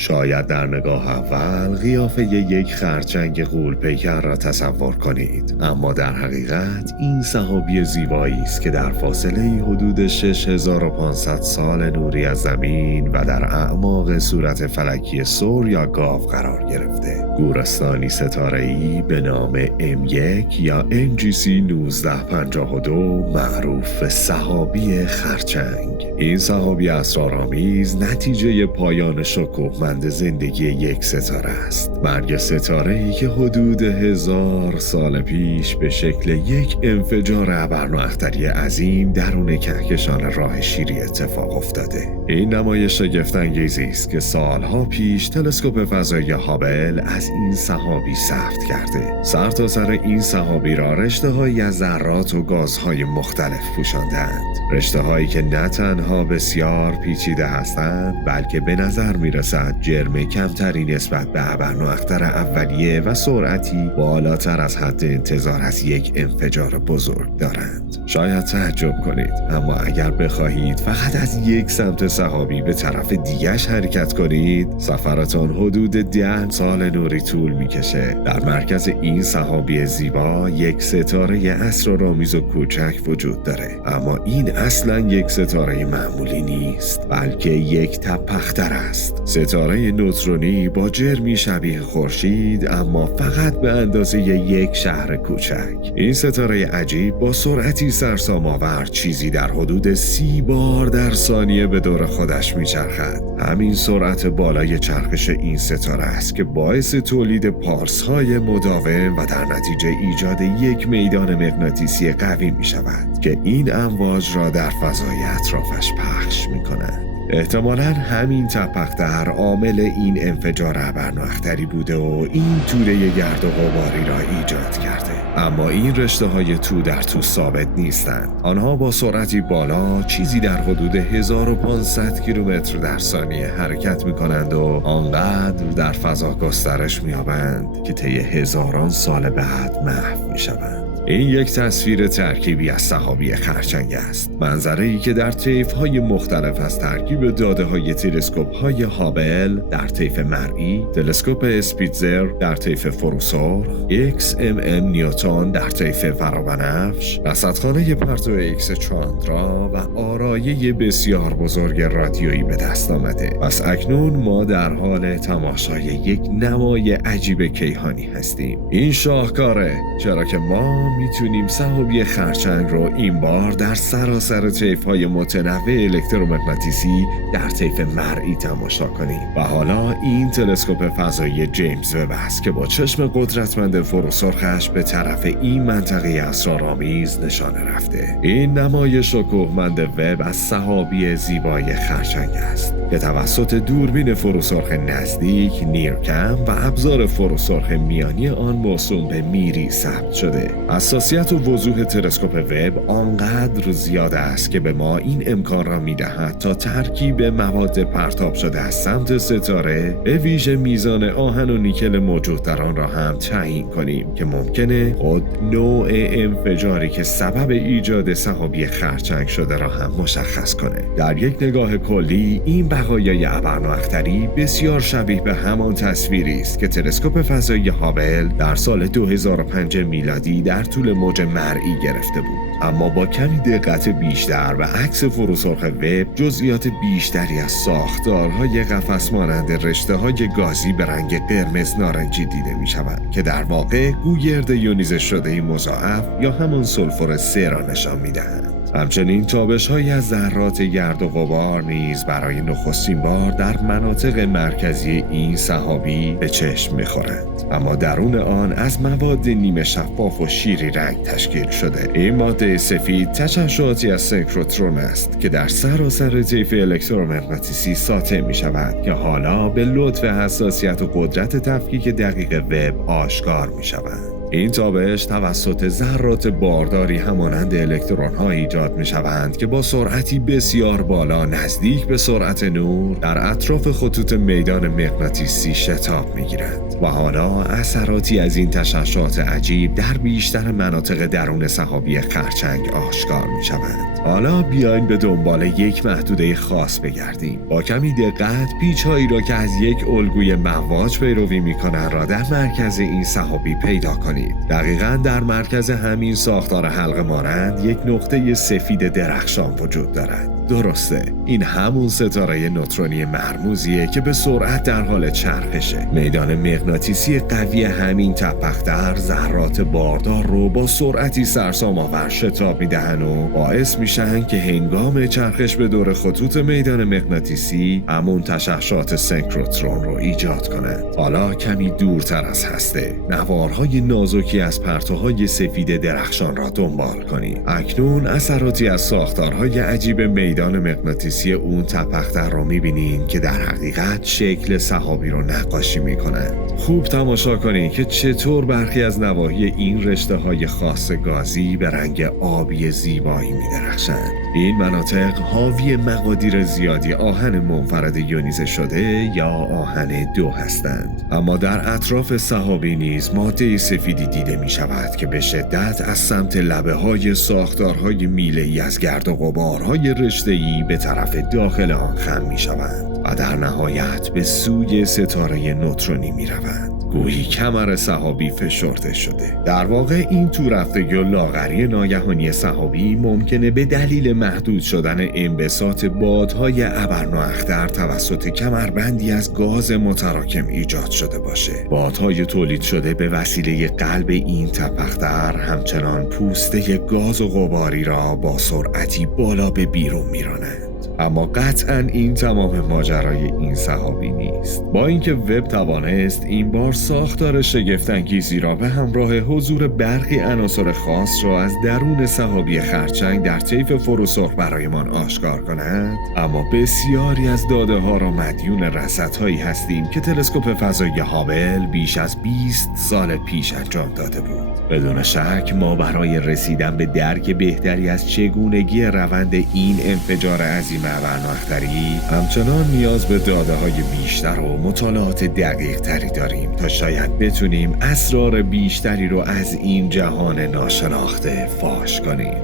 شاید در نگاه اول قیافه یک خرچنگ غول‌پیکر را تصور کنید، اما در حقیقت این سحابی زیبایی است که در فاصله حدود 6500 سال نوری از زمین و در اعماق صورت فلکی ثور یا گاو قرار گرفته. گورستانی ستاره‌ای به نام M1 یا NGC 1952 معروف به سحابی خرچنگ. این سحابی اسرارآمیز نتیجه پایان شکوهمند زندگی یک ستاره است. مرگ ستاره‌ای که حدود 1000 سال پیش به شکل یک انفجار ابرنواختری عظیم درون کهکشان راه شیری اتفاق افتاده. این نمایش شگفت‌انگیزی است که سالها پیش تلسکوپ فضایی هابل از این سحابی ثبت کرده. سرتاسر این سحابی را رشته‌هایی از ذرات و گازهای مختلف پوشاندند. رشته‌هایی که نه تنها بسیار پیچیده هستند، بلکه به نظر می‌رسد جرم کمتری نسبت به ابرنواختر اولیه و سرعتی بالاتر از حد انتظار از یک انفجار بزرگ دارند. شاید تعجب کنید، اما اگر بخواهید فقط از یک سمت سحابی به طرف دیگرش حرکت کنید، سفرتان حدود 10 سال نوری طول می‌کشه. در مرکز این سحابی زیبا یک ستاره اسرارآمیز و کوچک وجود داره، اما این اصلاً یک ستاره معمولی نیست، بلکه یک تپه‌اختر است. ستاره نوترونی با جرمی شبیه خورشید، اما فقط به اندازه یک شهر کوچک. این ستاره عجیب با سرعتی سرسام‌آور چیزی در حدود 30 بار در ثانیه به دور خودش میچرخد. همین سرعت بالای چرخش این ستاره است که باعث تولید پارس‌های مداوم و در نتیجه ایجاد یک میدان مغناطیسی قوی می‌شود که این امواج را در فضای اطرافش پخش می‌کند. احتمالاً همین تپه‌اختر عامل این انفجار ابرنواختری بوده و این توده گرد و غباری را ایجاد کرده. اما این رشته‌های تو در تو ثابت نیستند. آنها با سرعتی بالا چیزی در حدود 1500 کیلومتر در ثانیه حرکت می‌کنند و آنقدر در فضا گسترش می‌یابند که طی هزاران سال بعد محو می‌شوند. این یک تصویر ترکیبی از سحابی خرچنگ است. منظره‌ای که در طیف‌های مختلف از ترکیب داده‌های تلسکوپ‌های هابل در طیف مرئی، تلسکوپ اسپیتزر در طیف فروسرخ، XMM نیوتن در طیف فرابنفش، رصدخانه پرتو ایکس چاندرا و آرایه بسیار بزرگ رادیویی به دست آمده. پس اکنون ما در حال تماشای یک نمای عجیب کیهانی هستیم. این شاهکاره، چرا که ما میتونیم سحابی خرچنگ رو این بار در سراسر طیف‌های متنوع الکترومغناطیسی در طیف مرئی تماشا کنیم. و حالا این تلسکوپ فضایی جیمز وب است که با چشم قدرتمند فروسرخش به طرف این منطقه اسرارآمیز نشانه رفته. این نمای شکوهمند وب از سحابی زیبای خرچنگ است که توسط دوربین فروسرخ نزدیک، نیرکم و ابزار فروسرخ میانی آن موسوم به میری ثبت شده. حساسیت و وضوح تلسکوپ وب آنقدر زیاد است که به ما این امکان را می‌دهد تا ترکیب مواد پرتاب شده از سمت ستاره، به ویژه میزان آهن و نیکل موجود در آن را هم تعیین کنیم که ممکنه خود نوع انفجاری که سبب ایجاد سحابی خرچنگ شده را هم مشخص کنه. در یک نگاه کلی این بقایای ابرنواختری بسیار شبیه به همان تصویری است که تلسکوپ فضایی هابل در سال 2005 میلادی در طول موج مرئی گرفته بود، اما با کمی دقت بیشتر و عکس فروسرخ وب جزئیات بیشتری از ساختارهای قفس مانند رشته‌های گازی به رنگ قرمز نارنجی دیده می‌شود که در واقع گوگرد یونیزه شده مضاعف یا همان سلفور 3 را نشان می‌دهند. همچنین تابش‌هایی از ذرات گرد و غبار نیز برای نخستین بار در مناطق مرکزی این سحابی به چشم می‌خورند، اما درون آن از مواد نیمه شفاف و شیری رنگ تشکیل شده. این ماده سفید تشعشعاتی از سنکروترون است که در سراسر طیف الکترومغناطیسی ساطع می‌شود که حالا به لطف حساسیت و قدرت تفکیک دقیق وب آشکار می‌شوند. این تابش توسط ذرات بارداری همانند الکترون‌ها ایجاد می‌شوند که با سرعتی بسیار بالا نزدیک به سرعت نور در اطراف خطوط میدان مغناطیسی شتاب می‌گیرند و حالا اثراتی از این تشعشعات عجیب در بیشتر مناطق درون سحابی خرچنگ آشکار می‌شوند. حالا بیاین به دنبال یک محدوده خاص بگردیم. با کمی دقت پیچ‌هایی را که از یک الگوی مواج پیروی می‌کنند را در مرکز این سحابی پیدا کنید. دقیقاً در مرکز همین ساختار حلقه مانند یک نقطه سفید درخشان وجود دارد. درسته، این همون ستاره نوترونی مرموزیه که به سرعت در حال چرخشه. میدان مغناطیسی قوی همین تپه‌در ذرات باردار رو با سرعتی سرسام‌آور شتاب میدهن و باعث میشن که هنگام چرخش به دور خطوط میدان مغناطیسی همون تشعشعات سنکروترون رو ایجاد کنند. حالا کمی دورتر از هسته نوارهای نازکی از پرتوهای سفید درخشان را دنبال کنید. اکنون اثراتی از ساختارهای عجیب میدان مغناطیسی اون تپه‌در رو میبینین که در حقیقت شکل سحابی رو نقاشی میکنند. خوب تماشا کنید که چطور برخی از نواحی این رشته‌های خاص گازی به رنگ آبی زیبایی میدرخشند. این مناطق حاوی مقادیر زیادی آهن منفرد یونیزه شده یا آهن دو هستند. اما در اطراف سحابی نیز ماده سفیدی دیده می شود که به شدت از سمت لبه های ساختارهای میله‌ای از گرد و غبارهای رشته‌ای به طرف داخل آن خم می شوند و در نهایت به سوی ستاره نوترونی می روند. گویی کمر سحابی فشرده شده. در واقع این تو رفتگی و لاغری ناگهانی سحابی ممکنه به دلیل محدود شدن انبساط بادهای ابرنااختر توسط کمربندی از گاز متراکم ایجاد شده باشه. بادهای تولید شده به وسیله قلب این تپه‌در همچنان پوسته گاز و غباری را با سرعتی بالا به بیرون میرانند. اما قطعاً این تمام ماجرای این سحابی نیست. با اینکه وب توانست این بار ساختار شگفت‌انگیزی را به همراه حضور برخی عناصر خاص را از درون سحابی خرچنگ در طیف فروسرخ برایمان آشکار کند، اما بسیاری از داده ها را مدیون رصدهایی هستیم که تلسکوپ فضایی هابل بیش از 20 سال پیش انجام داده بود. بدون شک ما برای رسیدن به درک بهتری از چگونگی روند این انفجار عظیم ابرنااختری همچنان نیاز به داده‌های بیشتر و مطالعات دقیق تری داریم تا شاید بتونیم اسرار بیشتری رو از این جهان ناشناخته فاش کنیم.